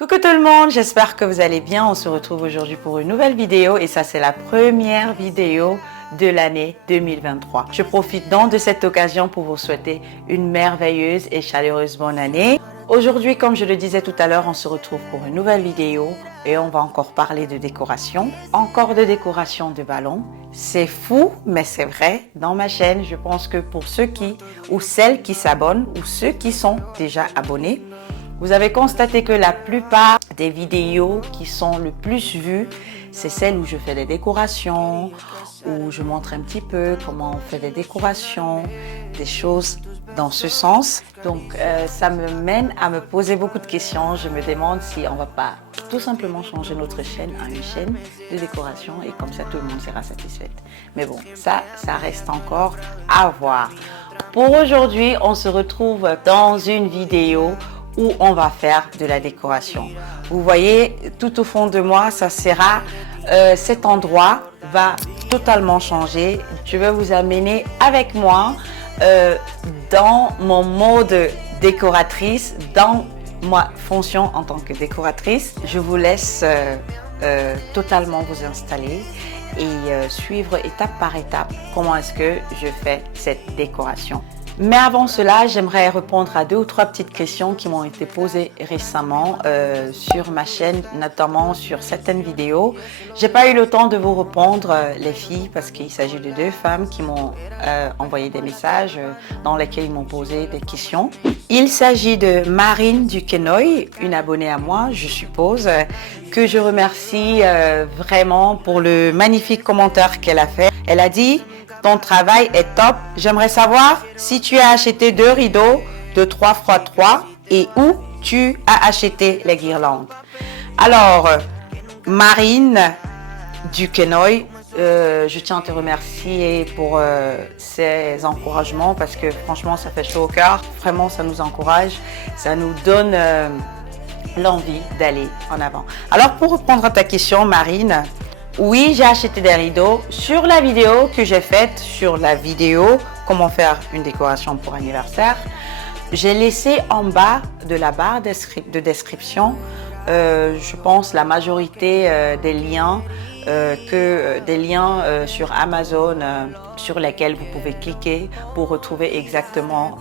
Coucou tout le monde, j'espère que vous allez bien. On se retrouve aujourd'hui pour une nouvelle vidéo et ça c'est la première vidéo de l'année 2023. Je profite donc de cette occasion pour vous souhaiter une merveilleuse et chaleureuse bonne année. Aujourd'hui, comme je le disais tout à l'heure, on se retrouve pour une nouvelle vidéo et on va encore parler de décoration. Encore de décoration de ballons. C'est fou, mais c'est vrai. Dans ma chaîne, je pense que pour ceux qui ou celles qui s'abonnent ou ceux qui sont déjà abonnés, vous avez constaté que la plupart des vidéos qui sont le plus vues, c'est celles où je fais des décorations, où je montre un petit peu comment on fait des décorations, des choses dans ce sens. Donc ça me mène à me poser beaucoup de questions. Je me demande si on ne va pas tout simplement changer notre chaîne à une chaîne de décoration et comme ça tout le monde sera satisfait. Mais bon, ça reste encore à voir. Pour aujourd'hui, on se retrouve dans une vidéo où on va faire de la décoration. Vous voyez, tout au fond de moi, ça sera, cet endroit va totalement changer. Je vais vous amener avec moi dans mon mode décoratrice, dans ma fonction en tant que décoratrice. Je vous laisse totalement vous installer et suivre étape par étape comment est-ce que je fais cette décoration. Mais avant cela, j'aimerais répondre à 2 ou 3 petites questions qui m'ont été posées récemment sur ma chaîne, notamment sur certaines vidéos. J'ai pas eu le temps de vous répondre, les filles, parce qu'il s'agit de 2 femmes qui m'ont envoyé des messages dans lesquels ils m'ont posé des questions. Il s'agit de Marine Duquesnoy, une abonnée à moi, je suppose, que je remercie vraiment pour le magnifique commentaire qu'elle a fait. Elle a dit: ton travail est top. J'aimerais savoir si tu as acheté 2 rideaux de 3x3 et où tu as acheté les guirlandes. Alors, Marine Duquesnoy, je tiens à te remercier pour ces encouragements parce que franchement, ça fait chaud au cœur. Vraiment, ça nous encourage, ça nous donne l'envie d'aller en avant. Alors, pour répondre à ta question, Marine, oui, j'ai acheté des rideaux. Sur la vidéo que j'ai faite, sur la vidéo comment faire une décoration pour anniversaire, j'ai laissé en bas de la barre de description, je pense, la majorité des liens, sur Amazon sur lesquels vous pouvez cliquer pour retrouver exactement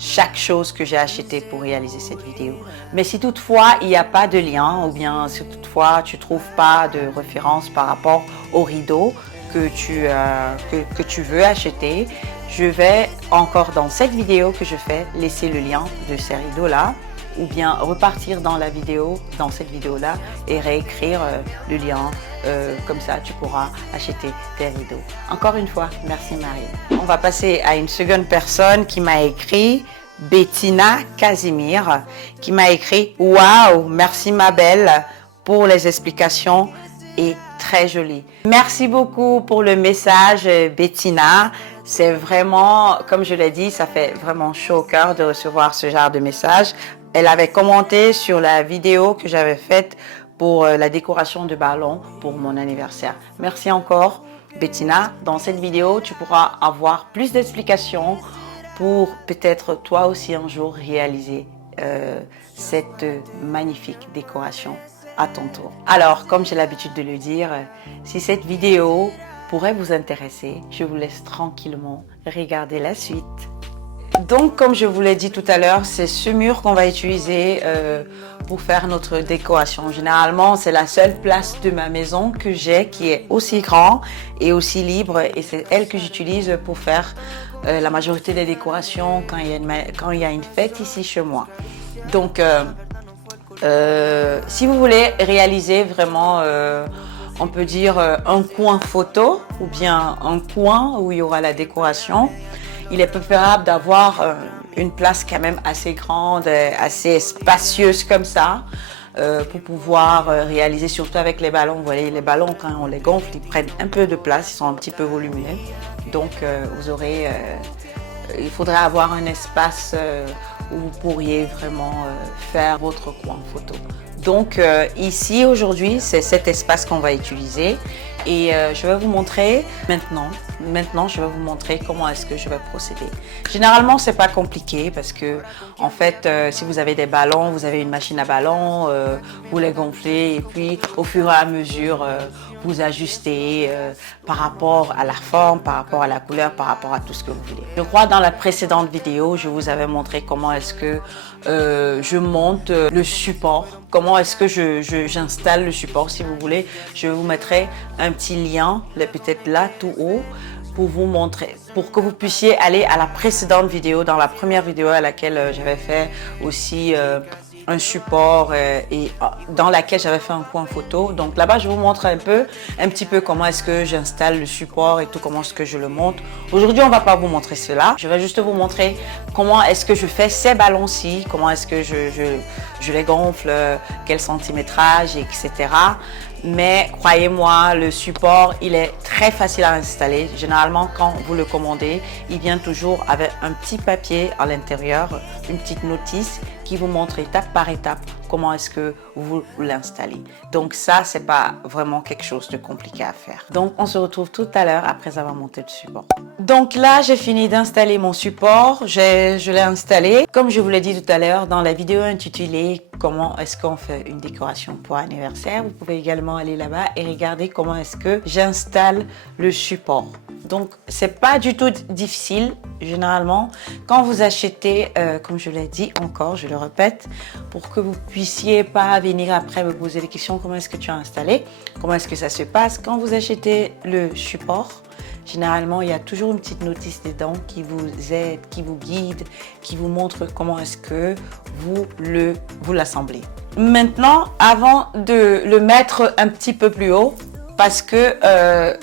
chaque chose que j'ai acheté pour réaliser cette vidéo. Mais si toutefois il n'y a pas de lien ou bien si toutefois tu ne trouves pas de référence par rapport aux rideaux que tu veux acheter, je vais encore dans cette vidéo que je fais laisser le lien de ces rideaux là ou bien repartir dans la vidéo, dans cette vidéo là et réécrire le lien, comme ça tu pourras acheter tes rideaux. Encore une fois, merci Marie. On va passer à une seconde personne qui m'a écrit, Bettina Casimir, qui m'a écrit: waouh, merci ma belle pour les explications et très joli. Merci beaucoup pour le message, Bettina. C'est vraiment, comme je l'ai dit, ça fait vraiment chaud au cœur de recevoir ce genre de message. Elle avait commenté sur la vidéo que j'avais faite pour la décoration de ballon pour mon anniversaire. Merci encore, Bettina. Dans cette vidéo, tu pourras avoir plus d'explications pour peut-être toi aussi un jour réaliser cette magnifique décoration à ton tour. Alors, comme j'ai l'habitude de le dire, si cette vidéo pourrait vous intéresser, je vous laisse tranquillement regarder la suite. Donc, comme je vous l'ai dit tout à l'heure, c'est ce mur qu'on va utiliser pour faire notre décoration. Généralement, c'est la seule place de ma maison que j'ai qui est aussi grand et aussi libre et c'est elle que j'utilise pour faire la majorité des décorations quand il y a une fête ici chez moi. Donc, si vous voulez réaliser vraiment, on peut dire un coin photo ou bien un coin où il y aura la décoration, il est préférable d'avoir une place quand même assez grande, assez spacieuse comme ça, pour pouvoir réaliser, surtout avec les ballons. Vous voyez, les ballons, quand on les gonfle, ils prennent un peu de place, ils sont un petit peu volumineux. Donc, il faudrait avoir un espace où vous pourriez vraiment faire votre coin photo. Donc, ici, aujourd'hui, c'est cet espace qu'on va utiliser. Et je vais vous montrer maintenant je vais vous montrer comment est-ce que je vais procéder. Généralement c'est pas compliqué parce que en fait si vous avez des ballons, vous avez une machine à ballons, vous les gonflez et puis au fur et à mesure vous ajustez par rapport à la forme, par rapport à la couleur, par rapport à tout ce que vous voulez. Je crois dans la précédente vidéo je vous avais montré comment est-ce que je monte le support, comment est-ce que j'installe le support. Si vous voulez, je vous mettrai un petit lien, peut-être là tout haut, pour vous montrer, pour que vous puissiez aller à la précédente vidéo, dans la première vidéo à laquelle j'avais fait aussi un support et dans laquelle j'avais fait un coin photo. Donc là-bas, je vous montre un petit peu comment est-ce que j'installe le support et tout, comment est-ce que je le monte. Aujourd'hui, on va pas vous montrer cela. Je vais juste vous montrer comment est-ce que je fais ces ballons-ci, comment est-ce que je les gonfle, quel centimétrage, etc. Mais croyez-moi, le support, il est très facile à installer. Généralement, quand vous le commandez, il vient toujours avec un petit papier à l'intérieur, une petite notice qui vous montre étape par étape comment est-ce que vous l'installez. Donc ça, c'est pas vraiment quelque chose de compliqué à faire. Donc on se retrouve tout à l'heure après avoir monté le support. Donc là, j'ai fini d'installer mon support. Je l'ai installé. Comme je vous l'ai dit tout à l'heure dans la vidéo intitulée comment est-ce qu'on fait une décoration pour anniversaire, vous pouvez également aller là-bas et regarder comment est-ce que j'installe le support. Donc c'est pas du tout difficile. Généralement, quand vous achetez, comme je l'ai dit encore, je le répète, pour que vous puissiez pas venir après me poser des questions, comment est-ce que tu as installé, comment est-ce que ça se passe. Quand vous achetez le support, généralement, il y a toujours une petite notice dedans qui vous aide, qui vous guide, qui vous montre comment est-ce que vous l'assemblez. Maintenant, avant de le mettre un petit peu plus haut, parce que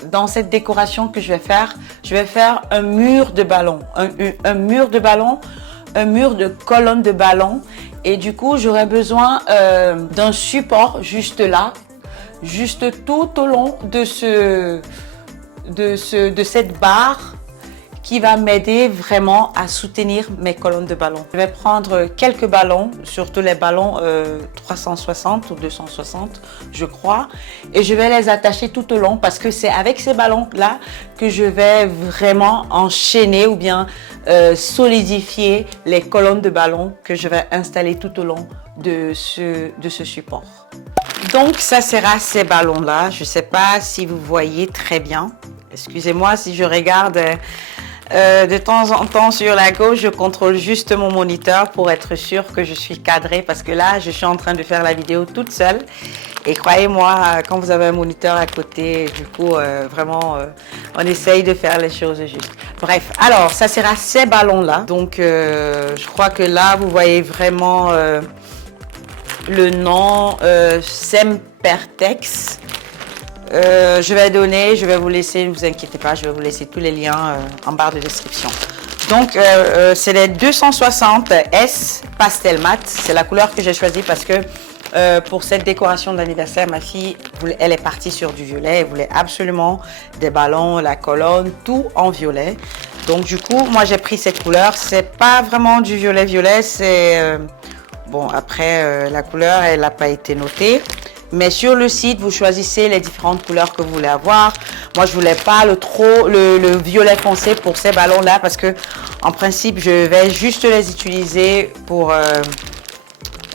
dans cette décoration que je vais faire un mur de ballon, un mur de ballon, un mur de colonne de ballon. Et du coup, j'aurai besoin d'un support juste là, juste tout au long de cette barre qui va m'aider vraiment à soutenir mes colonnes de ballons. Je vais prendre quelques ballons, surtout les ballons 360 ou 260, je crois, et je vais les attacher tout au long parce que c'est avec ces ballons-là que je vais vraiment enchaîner ou bien solidifier les colonnes de ballons que je vais installer tout au long de ce support. Donc, ça sera ces ballons-là. Je ne sais pas si vous voyez très bien. Excusez-moi si je regarde de temps en temps sur la gauche, je contrôle juste mon moniteur pour être sûr que je suis cadrée parce que là, je suis en train de faire la vidéo toute seule. Et croyez-moi, quand vous avez un moniteur à côté, du coup, vraiment, on essaye de faire les choses juste. Bref, alors, ça sera ces ballons-là. Donc, je crois que là, vous voyez vraiment le nom Sempertex. Je vais vous laisser, ne vous inquiétez pas, je vais vous laisser tous les liens en barre de description. Donc, c'est les 260 S Pastel Mat. C'est la couleur que j'ai choisie parce que pour cette décoration d'anniversaire, ma fille, elle est partie sur du violet. Elle voulait absolument des ballons, la colonne, tout en violet. Donc, du coup, moi, j'ai pris cette couleur. C'est pas vraiment du violet-violet, c'est... bon, après, la couleur, elle n'a pas été notée. Mais sur le site, vous choisissez les différentes couleurs que vous voulez avoir. Moi, je voulais pas le violet foncé pour ces ballons-là parce que, en principe, je vais juste les utiliser pour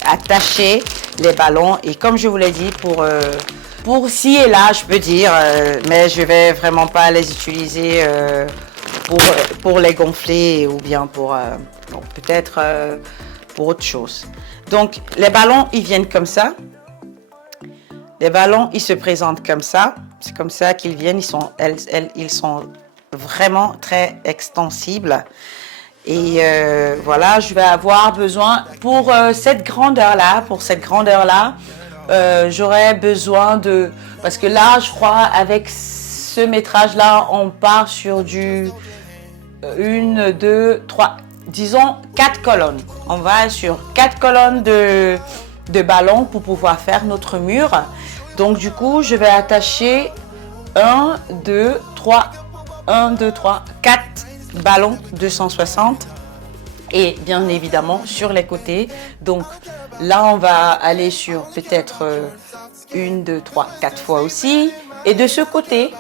attacher les ballons. Et comme je vous l'ai dit, pour ci et là, je peux dire, mais je vais vraiment pas les utiliser pour les gonfler ou bien pour bon, peut-être pour autre chose. Donc, les ballons, ils viennent comme ça. Les ballons, ils se présentent comme ça. C'est comme ça qu'ils viennent. Ils sont vraiment très extensibles. Et voilà, je vais avoir besoin pour cette grandeur-là. J'aurais besoin de... Parce que là, je crois, avec ce métrage-là, on part sur du 1, 2, 3, disons 4 colonnes. On va sur 4 colonnes de ballons pour pouvoir faire notre mur. Donc du coup, je vais attacher 1, 2, 3, 4 ballons 260 et bien évidemment sur les côtés. Donc là, on va aller sur peut-être 1, 2, 3, 4 fois aussi. Et de ce côté,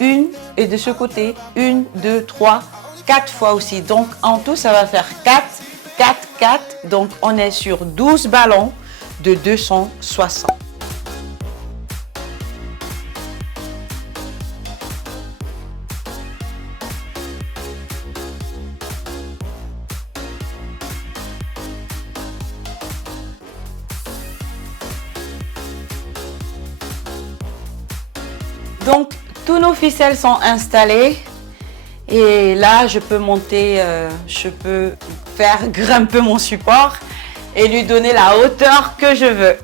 une, et de ce côté, 1, 2, 3, 4 fois aussi. Donc en tout, ça va faire 4, 4, 4. Donc on est sur 12 ballons de 260. Donc, tous nos ficelles sont installées et là, je peux monter, je peux faire grimper mon support et lui donner la hauteur que je veux.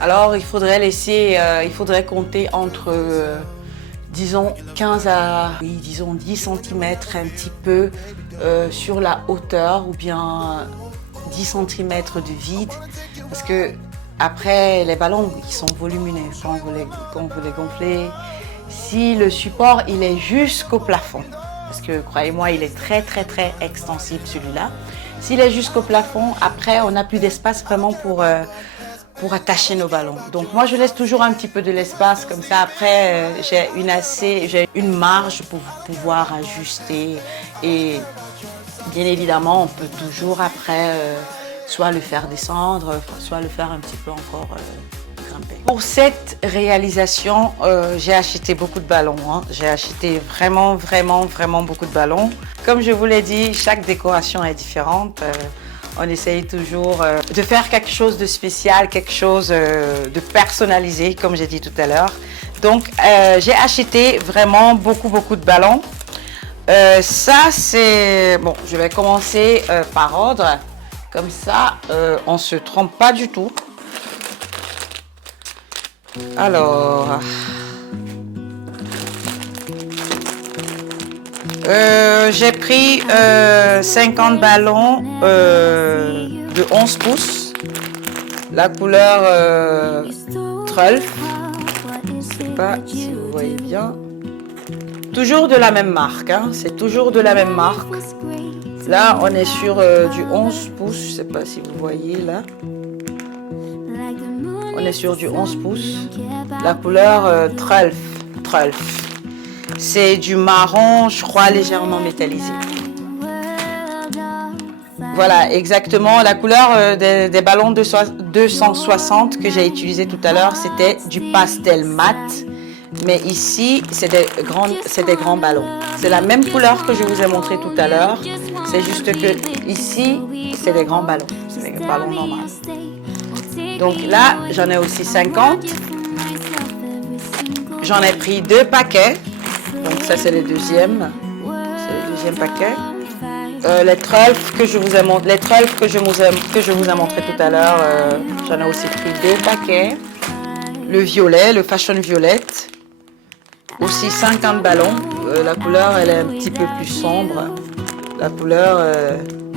Alors, il faudrait laisser, il faudrait compter entre, disons 15 à, oui, disons 10 cm un petit peu sur la hauteur ou bien 10 cm de vide parce que après les ballons ils sont volumineux quand vous les gonflez, si le support il est jusqu'au plafond, parce que croyez-moi il est très extensible celui-là, s'il est jusqu'au plafond, après on n'a plus d'espace vraiment pour attacher nos ballons. Donc moi je laisse toujours un petit peu de l'espace comme ça, après j'ai une marge pour pouvoir ajuster et bien évidemment on peut toujours après soit le faire descendre, soit le faire un petit peu encore grimper. Pour cette réalisation, j'ai acheté beaucoup de ballons, hein. J'ai acheté vraiment beaucoup de ballons. Comme je vous l'ai dit, chaque décoration est différente. On essaye toujours de faire quelque chose de spécial, quelque chose de personnalisé, comme j'ai dit tout à l'heure. Donc, j'ai acheté vraiment beaucoup de ballons. Ça, c'est... Bon, je vais commencer par ordre. Comme ça, on ne se trompe pas du tout. Alors... j'ai pris 50 ballons de 11 pouces, la couleur Trolf, je ne sais pas si vous voyez bien, toujours de la même marque, hein, c'est toujours de la même marque. Là on est sur du 11 pouces, je ne sais pas si vous voyez là, on est sur du 11 pouces, la couleur Trolf. C'est du marron, je crois, légèrement métallisé. Voilà, exactement. La couleur des ballons de 260 que j'ai utilisé tout à l'heure, c'était du pastel mat. Mais ici, c'est des grands ballons. C'est la même couleur que je vous ai montré tout à l'heure. C'est juste que ici, c'est des grands ballons. C'est des ballons normaux. Donc là, j'en ai aussi 50. J'en ai pris 2 paquets. Donc ça c'est le deuxième paquet. Les trolls que je vous ai montré, tout à l'heure, j'en ai aussi pris 2 paquets. Le violet, le fashion violette, aussi 50 ballons. La couleur elle est un petit peu plus sombre. La couleur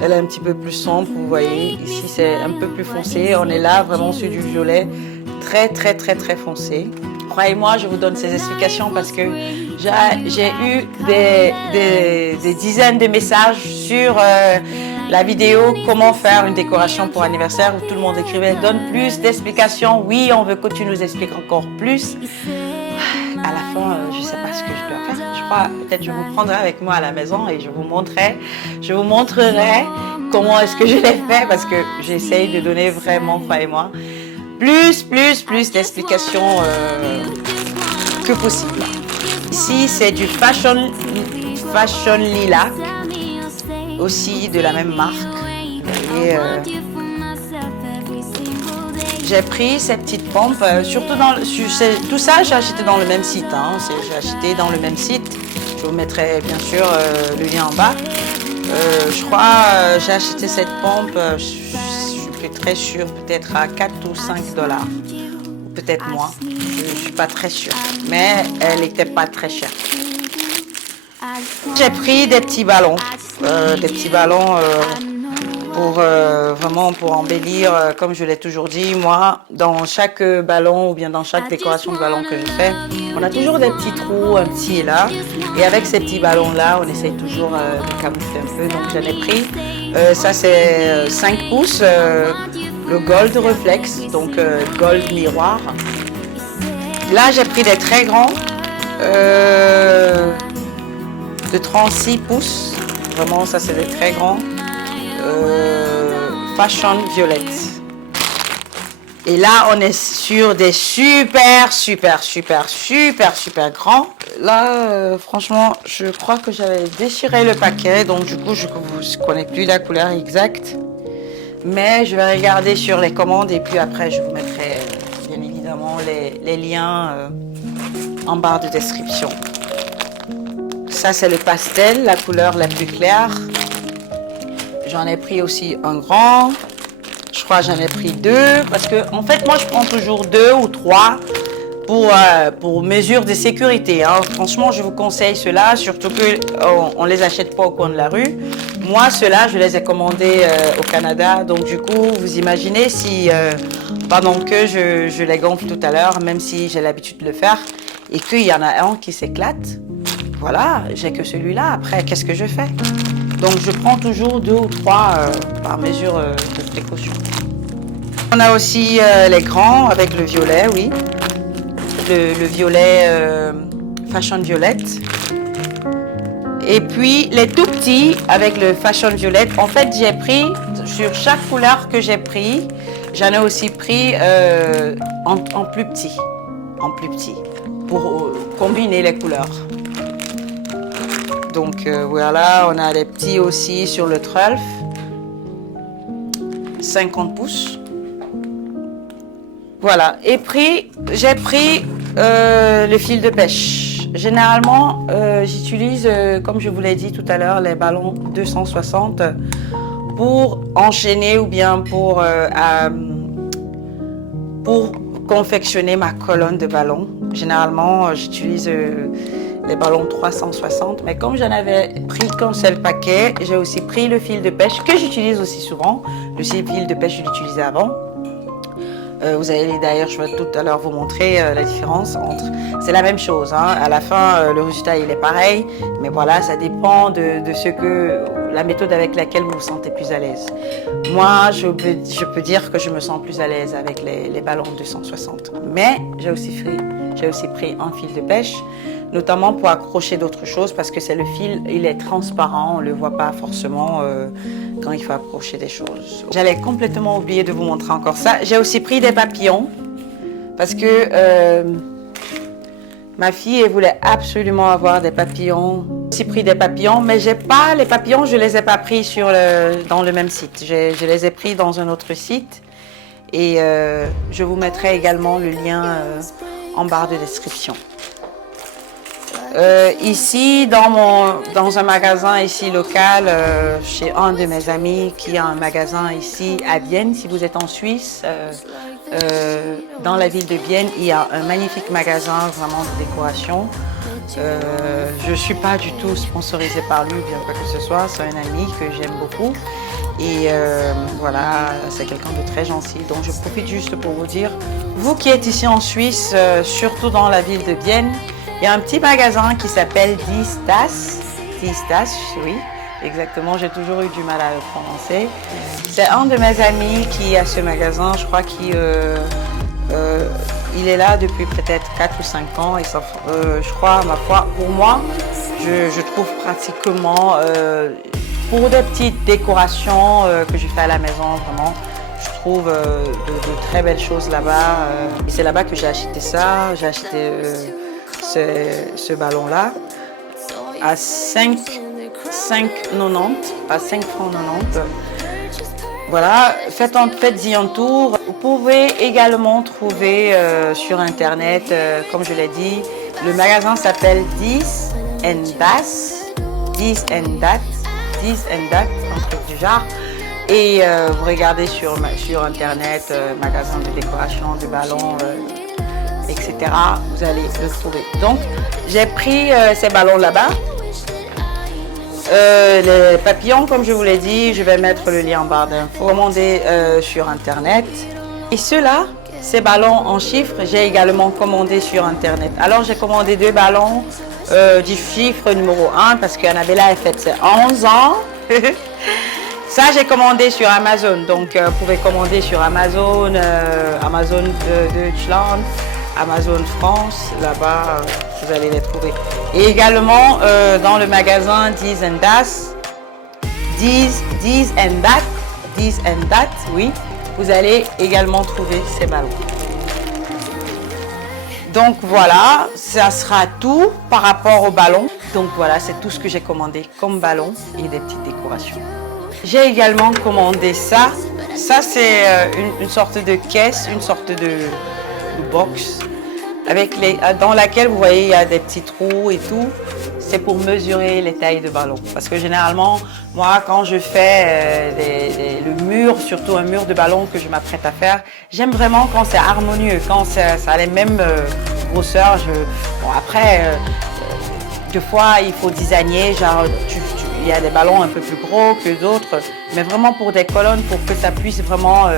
elle est un petit peu plus sombre. Vous voyez ici c'est un peu plus foncé. On est là vraiment sur du violet très foncé. Croyez-moi, je vous donne ces explications parce que j'ai eu des dizaines de messages sur la vidéo comment faire une décoration pour anniversaire où tout le monde écrivait « Donne plus d'explications, oui, on veut que tu nous expliques encore plus ». À la fin, je ne sais pas ce que je dois faire. Je crois peut-être je vous prendrai avec moi à la maison et je vous montrerai comment est-ce que je l'ai fait parce que j'essaye de donner vraiment, croyez-moi, plus d'explications que possible. Ici, c'est du fashion lilac, aussi de la même marque. Et j'ai pris ces petites pompes, surtout tout ça, j'ai acheté dans le même site. Hein, j'ai acheté dans le même site. Je vous mettrai bien sûr le lien en bas. Je crois j'ai acheté cette pompe. Je suis très sûre, peut-être à 4 ou 5 dollars, peut-être moins, je ne suis pas très sûre, mais elle n'était pas très chère. J'ai pris des petits ballons pour vraiment pour embellir, comme je l'ai toujours dit, moi, dans chaque ballon ou bien dans chaque décoration de ballon que je fais, on a toujours des petits trous, un petit et là. Et avec ces petits ballons-là, on essaye toujours de camoufler un peu. Donc j'en ai pris, ça c'est 5 pouces, le Gold Reflex, donc Gold Miroir. Là, j'ai pris des très grands, de 36 pouces. Vraiment, ça c'est des très grands. Fashion Violette. Et là, on est sur des super grands. Là, franchement, je crois que j'avais déchiré le paquet, donc du coup, je ne connais plus la couleur exacte. Mais je vais regarder sur les commandes et puis après, je vous mettrai bien évidemment les liens en barre de description. Ça, c'est le pastel, la couleur la plus claire. J'en ai pris aussi un grand. Je crois que j'en ai pris 2 parce que, en fait, moi, je prends toujours 2 ou 3 pour mesure de sécurité. Hein. Franchement, je vous conseille ceux-là, surtout qu'on ne les achète pas au coin de la rue. Moi, ceux-là, je les ai commandés au Canada. Donc, du coup, vous imaginez si, pendant que je les gonfle tout à l'heure, même si j'ai l'habitude de le faire, et qu'il y en a un qui s'éclate, voilà, j'ai que celui-là. Après, qu'est-ce que je fais? Donc, je prends toujours 2 ou 3 par mesure de précaution. On a aussi les grands avec le violet, oui. Le violet Fashion Violette. Et puis, les tout petits avec le Fashion Violette. En fait, j'ai pris, sur chaque couleur que j'ai pris, j'en ai aussi pris en plus petit. En plus petit. Pour combiner les couleurs. Donc voilà, on a les petits aussi sur le 12, 50 pouces. Voilà, et j'ai pris le fil de pêche. Généralement, j'utilise, comme je vous l'ai dit tout à l'heure, les ballons 260 pour enchaîner ou bien pour confectionner ma colonne de ballons. Généralement, j'utilise les ballons 360, mais comme j'en avais pris qu'un seul paquet, j'ai aussi pris le fil de pêche que j'utilise aussi souvent. Le fil de pêche, je l'utilisais avant. Vous allez d'ailleurs, je vais tout à l'heure vous montrer la différence entre... C'est la même chose, hein. À la fin, le résultat il est pareil, mais voilà, ça dépend de la méthode avec laquelle vous vous sentez plus à l'aise. Moi, je peux dire que je me sens plus à l'aise avec les ballons 260, mais j'ai aussi pris un fil de pêche, notamment pour accrocher d'autres choses parce que c'est le fil, il est transparent, on ne le voit pas forcément quand il faut accrocher des choses. J'allais complètement oublier de vous montrer encore ça. J'ai aussi pris des papillons parce que ma fille elle voulait absolument avoir des papillons. J'ai aussi pris des papillons, mais j'ai pas les papillons, je les ai pas pris dans le même site. Je les ai pris dans un autre site et je vous mettrai également le lien en barre de description. Ici, dans un magasin ici local, chez un de mes amis qui a un magasin ici à Vienne, si vous êtes en Suisse, dans la ville de Vienne, il y a un magnifique magasin vraiment de décoration. Je ne suis pas du tout sponsorisée par lui ou bien quoi que ce soit, c'est un ami que j'aime beaucoup. Et voilà, c'est quelqu'un de très gentil. Donc je profite juste pour vous dire, vous qui êtes ici en Suisse, surtout dans la ville de Vienne, il y a un petit magasin qui s'appelle Distas. Distas, oui, exactement, j'ai toujours eu du mal à le prononcer. C'est un de mes amis qui a ce magasin, je crois qu'il est là depuis peut-être 4 ou 5 ans. Et ça, je crois, ma foi, pour moi, je trouve pratiquement, pour des petites décorations que je fais à la maison, vraiment, je trouve de très belles choses là-bas. Et c'est là-bas que j'ai acheté ça, j'ai acheté ce ballon-là à 5,90, à 5 francs 90. Voilà, faites-y un tour. Vous pouvez également trouver sur internet, comme je l'ai dit, le magasin s'appelle This and That, un truc du genre. Et vous regardez sur internet, magasin de décoration, de ballons, etc. Vous allez le trouver. Donc, j'ai pris ces ballons là-bas. Les papillons, comme je vous l'ai dit, je vais mettre le lien en barre d'infos. Commandé sur internet. Et ceux-là, ces ballons en chiffres, j'ai également commandé sur internet. Alors j'ai commandé 2 ballons du chiffre numéro 1 parce qu'Annabella a fait ses 11 ans. Ça, j'ai commandé sur Amazon. Donc, vous pouvez commander sur Amazon, Amazon Deutschland, Amazon France. Là-bas, vous allez les trouver. Et également, dans le magasin Dies and Das, Dies and That, oui, vous allez également trouver ces ballons. Donc voilà, ça sera tout par rapport au ballon. Donc voilà, c'est tout ce que j'ai commandé comme ballon et des petites décorations. J'ai également commandé ça. Ça, c'est une sorte de caisse, une sorte de box dans laquelle vous voyez il y a des petits trous et tout. C'est pour mesurer les tailles de ballon. Parce que généralement, moi, quand je fais le mur, surtout un mur de ballon que je m'apprête à faire, j'aime vraiment quand c'est harmonieux, quand ça a les mêmes grosseurs. Bon, après, deux fois, il faut designer, genre, il y a des ballons un peu plus gros que d'autres, mais vraiment pour des colonnes, pour que ça puisse vraiment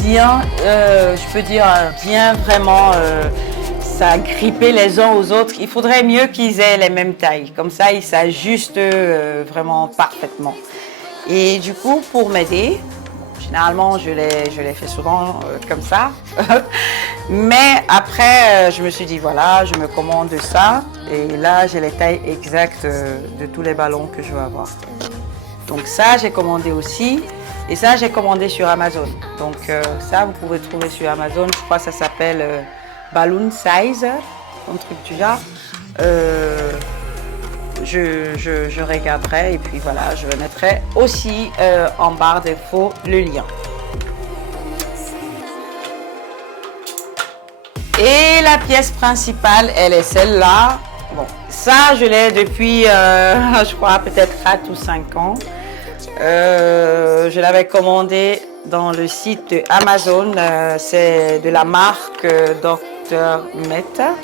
bien, je peux dire, bien vraiment s'agripper les uns aux autres. Il faudrait mieux qu'ils aient les mêmes tailles, comme ça ils s'ajustent vraiment parfaitement. Et du coup, pour m'aider, généralement je les fais souvent comme ça, mais après je me suis dit voilà, je me commande ça et là j'ai les tailles exactes de tous les ballons que je veux avoir. Donc ça j'ai commandé aussi et ça j'ai commandé sur Amazon. Donc ça vous pouvez trouver sur Amazon, je crois que ça s'appelle Balloon Size, un truc du genre. Je regarderai et puis voilà, je mettrai aussi en barre d'infos le lien. Et la pièce principale, elle est celle-là. Bon, ça, je l'ai depuis, je crois, peut-être 4 ou 5 ans. Je l'avais commandé dans le site de Amazon. C'est de la marque Dr. Meta.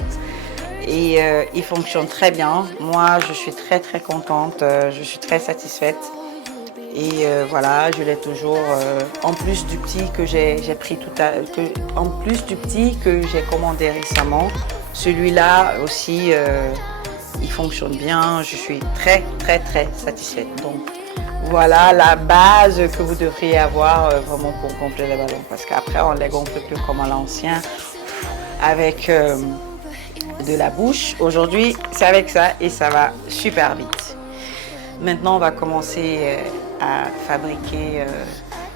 Et il fonctionne très bien. Moi, je suis très contente. Je suis très satisfaite. Et voilà, je l'ai toujours. En plus du petit que j'ai pris en plus du petit que j'ai commandé récemment, celui-là aussi, il fonctionne bien. Je suis très satisfaite. Donc voilà la base que vous devriez avoir vraiment pour gonfler les ballons. Parce qu'après, on ne les gonfle plus comme à l'ancien avec de la bouche. Aujourd'hui, c'est avec ça et ça va super vite. Maintenant, on va commencer à fabriquer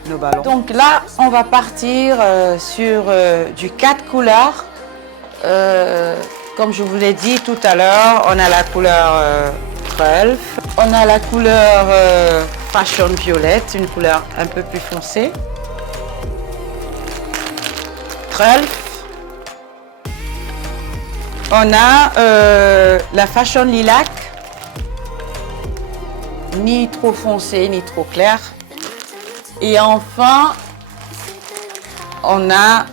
nos ballons. Donc là, on va partir sur du 4 couleurs. Comme je vous l'ai dit tout à l'heure, on a la couleur Trelf, on a la couleur Fashion Violette, une couleur un peu plus foncée. Trelf. On a la Fashion Lilac, ni trop foncé, ni trop clair. Et enfin, on a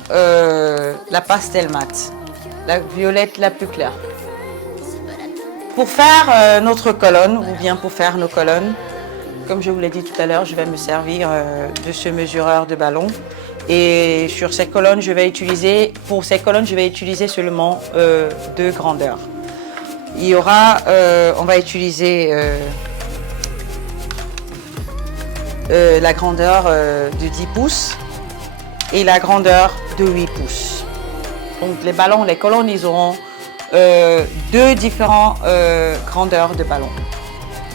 la Pastel Mat, la violette la plus claire. Pour faire notre colonne, ou bien pour faire nos colonnes, comme je vous l'ai dit tout à l'heure, je vais me servir de ce mesureur de ballon. Et sur ces colonnes, pour ces colonnes, je vais utiliser seulement 2 grandeurs. Il y aura, on va utiliser la grandeur de 10 pouces et la grandeur de 8 pouces. Donc les ballons, les colonnes, ils auront 2 différentes grandeurs de ballons.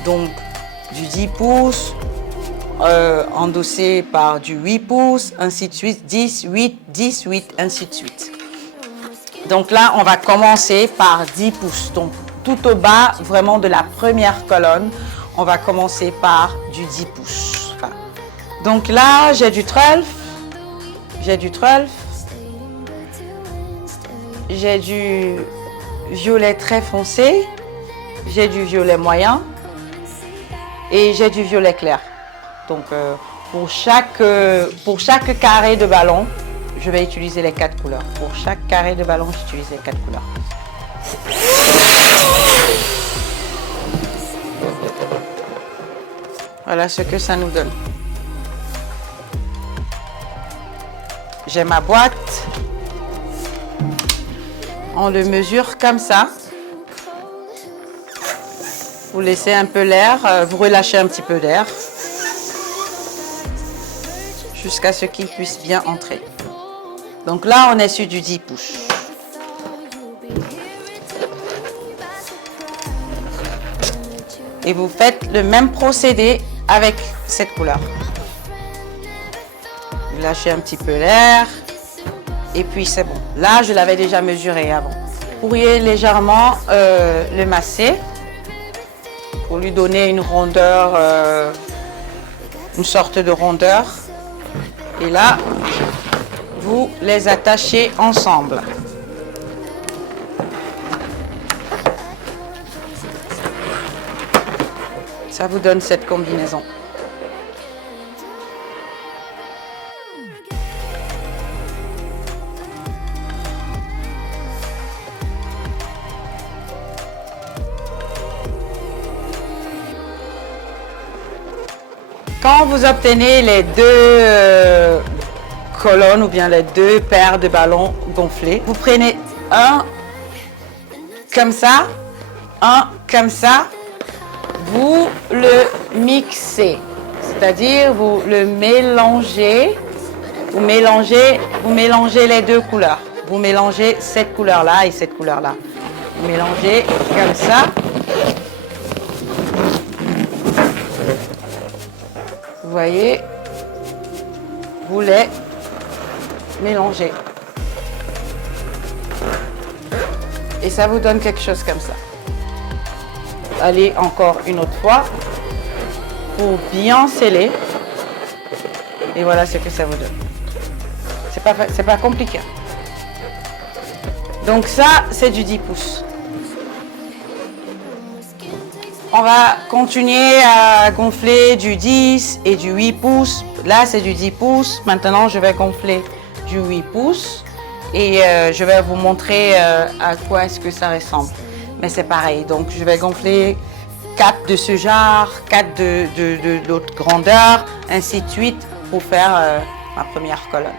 Donc du 10 pouces, endossé par du 8 pouces, ainsi de suite, 10, 8, 10, 8, ainsi de suite. Donc là, on va commencer par 10 pouces. Donc tout au bas, vraiment de la première colonne, on va commencer par du 10 pouces. Enfin, donc là, j'ai du Trelf, j'ai du violet très foncé, j'ai du violet moyen et j'ai du violet clair. Donc pour chaque carré de ballon, je vais utiliser les 4 couleurs. Pour chaque carré de ballon, j'utilise les 4 couleurs. Voilà ce que ça nous donne. J'ai ma boîte. On le mesure comme ça. Vous laissez un peu l'air, vous relâchez un petit peu d'air jusqu'à ce qu'il puisse bien entrer. Donc là, on est sur du 10 pouces. Et vous faites le même procédé avec cette couleur. Vous lâchez un petit peu l'air. Et puis c'est bon. Là, je l'avais déjà mesuré avant. Vous pourriez légèrement le masser pour lui donner une rondeur, une sorte de rondeur. Et là, vous les attachez ensemble. Ça vous donne cette combinaison. Quand vous obtenez les deux colonnes ou bien les deux paires de ballons gonflés, vous prenez un comme ça, un comme ça, vous le mixez, c'est-à-dire vous le mélangez, vous mélangez les deux couleurs. Vous mélangez cette couleur-là et cette couleur-là. Vous mélangez comme ça. Vous voyez, vous les mélangez. Et ça vous donne quelque chose comme ça. Allez encore une autre fois pour bien sceller. Et voilà ce que ça vous donne. C'est pas compliqué. Donc ça, c'est du 10 pouces. On va continuer à gonfler du 10 et du 8 pouces. Là, c'est du 10 pouces. Maintenant, je vais gonfler du 8 pouces. Et je vais vous montrer à quoi est-ce que ça ressemble. Mais c'est pareil. Donc, je vais gonfler 4 de ce genre, 4 de l'autre grandeur, ainsi de suite, pour faire ma première colonne.